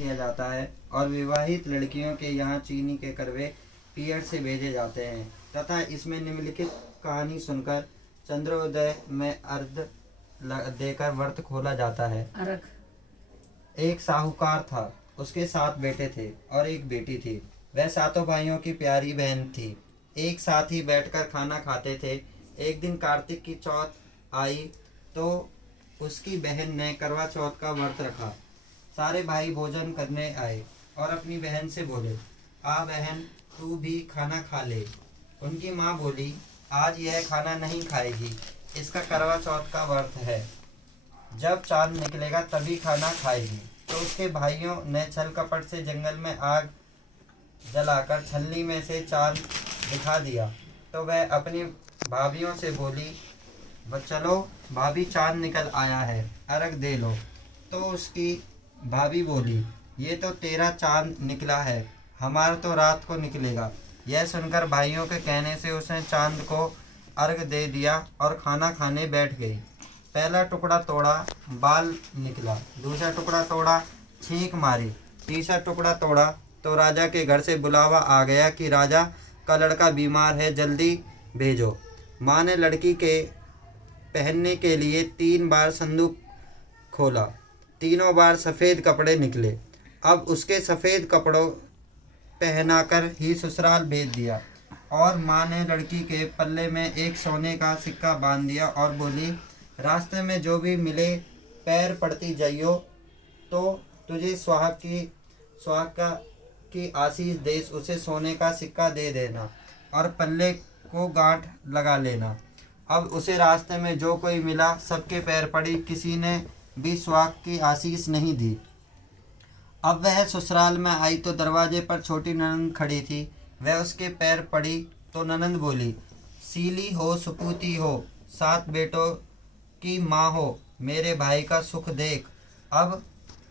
किया जाता है और विवाहित लड़कियों के यहाँ चीनी के करवे पीहर से भेजे जाते हैं तथा इसमें निम्नलिखित कहानी सुनकर चंद्रोदय में अर्घ देकर व्रत खोला जाता है। एक साहूकार था, उसके 7 बेटे थे और एक बेटी थी। वह सातों भाइयों की प्यारी बहन थी। एक साथ ही बैठकर खाना खाते थे। एक दिन कार्तिक की चौथ आई तो उसकी बहन ने करवा चौथ का व्रत रखा। सारे भाई भोजन करने आए और अपनी बहन से बोले, आ बहन, तू भी खाना खा ले। उनकी माँ बोली, आज यह खाना नहीं खाएगी, इसका करवा चौथ का व्रत है, जब चांद निकलेगा तभी खाना खाएगी। तो उसके भाइयों ने छल कपट से जंगल में आग जलाकर छलनी में से चांद दिखा दिया। तो वह अपनी भाभियों से बोली, चलो भाभी, चांद निकल आया है, अर्घ दे लो। तो उसकी भाभी बोली, ये तो तेरा चांद निकला है, हमारा तो रात को निकलेगा। यह सुनकर भाइयों के कहने से उसने चांद को अर्घ दे दिया और खाना खाने बैठ गई। पहला टुकड़ा तोड़ा, बाल निकला। दूसरा टुकड़ा तोड़ा, छींक मारी। तीसरा टुकड़ा तोड़ा तो राजा के घर से बुलावा आ गया कि राजा का लड़का बीमार है, जल्दी भेजो। माँ ने लड़की के पहनने के लिए 3 बार संदूक खोला। तीनों बार सफ़ेद कपड़े निकले। अब उसके सफ़ेद कपड़ों पहनाकर ही ससुराल भेज दिया। और माँ ने लड़की के पल्ले में एक सोने का सिक्का बांध दिया और बोली, रास्ते में जो भी मिले पैर पड़ती जाइयो तो तुझे सुहाग की आशीष देश उसे सोने का सिक्का दे देना और पल्ले को गांठ लगा लेना। अब उसे रास्ते में जो कोई मिला सबके पैर पड़ी, किसी ने भी सुहाग की आशीष नहीं दी। अब वह ससुराल में आई तो दरवाजे पर छोटी ननंद खड़ी थी। वह उसके पैर पड़ी तो ननंद बोली, सीली हो, सुपूती हो, 7 बेटों की माँ हो, मेरे भाई का सुख देख। अब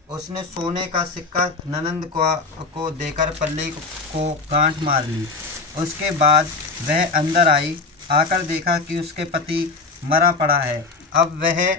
उसने सोने का सिक्का ननंद को देकर पल्ले को गांठ मार ली। उसके बाद वह अंदर आई, आकर देखा कि उसके पति मरा पड़ा है। अब वह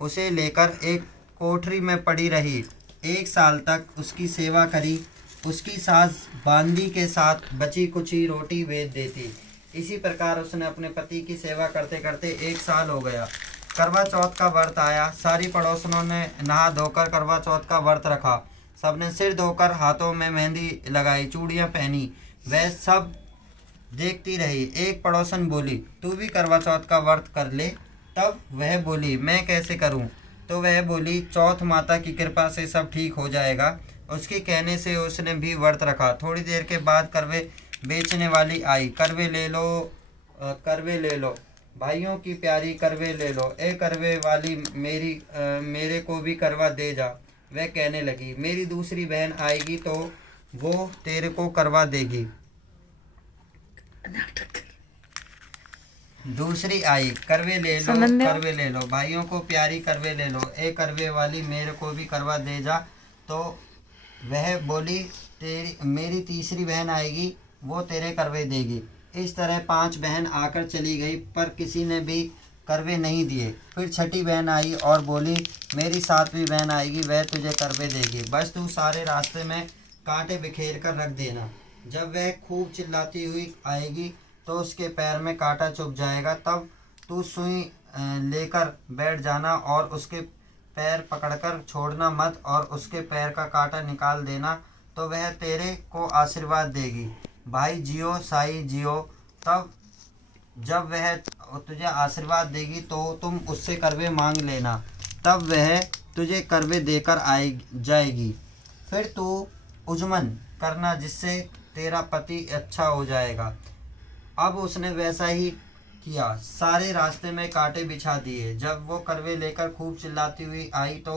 उसे लेकर एक कोठरी में पड़ी रही। 1 साल तक उसकी सेवा करी। उसकी सास बांदी के साथ बची कुची रोटी भेज देती। इसी प्रकार उसने अपने पति की सेवा करते करते 1 साल हो गया। करवा चौथ का व्रत आया। सारी पड़ोसनों ने नहा धोकर करवा चौथ का व्रत रखा। सबने सिर धोकर हाथों में मेहंदी लगाई, चूड़ियाँ पहनी। वह सब देखती रही। एक पड़ोसन बोली, तू भी करवा चौथ का व्रत कर ले। तब वह बोली, मैं कैसे करूं? तो वह बोली, चौथ माता की कृपा से सब ठीक हो जाएगा। उसके कहने से उसने भी व्रत रखा। थोड़ी देर के बाद करवे बेचने वाली आई। करवे ले लो, करवे ले लो, भाइयों की प्यारी करवे ले लो। ए करवे वाली, मेरे को भी करवा दे जा। वह कहने लगी, मेरी दूसरी बहन आएगी तो वो तेरे को करवा देगी। दूसरी आई, करवे ले लो, करवे ले लो, भाइयों को प्यारी करवे ले लो। ए करवे वाली, मेरे को भी करवा दे जा। तो वह बोली, मेरी तीसरी बहन आएगी, वो तेरे करवे देगी। इस तरह 5 बहन आकर चली गई, पर किसी ने भी करवे नहीं दिए। फिर छठी बहन आई और बोली, मेरी 7वीं बहन आएगी, वह तुझे करवे देगी, बस तू सारे रास्ते में कांटे बिखेर कर रख देना। जब वह खूब चिल्लाती हुई आएगी तो उसके पैर में कांटा चुभ जाएगा। तब तू सुई लेकर बैठ जाना और उसके पैर पकड़कर छोड़ना मत और उसके पैर का कांटा निकाल देना, तो वह तेरे को आशीर्वाद देगी। भाई जियो, साई जियो। तब जब वह तुझे आशीर्वाद देगी तो तुम उससे करवे मांग लेना, तब वह तुझे करवे देकर जाएगी। फिर तू उजमन करना, जिससे तेरा पति अच्छा हो जाएगा। अब उसने वैसा ही किया। सारे रास्ते में कांटे बिछा दिए। जब वो करवे लेकर खूब चिल्लाती हुई आई तो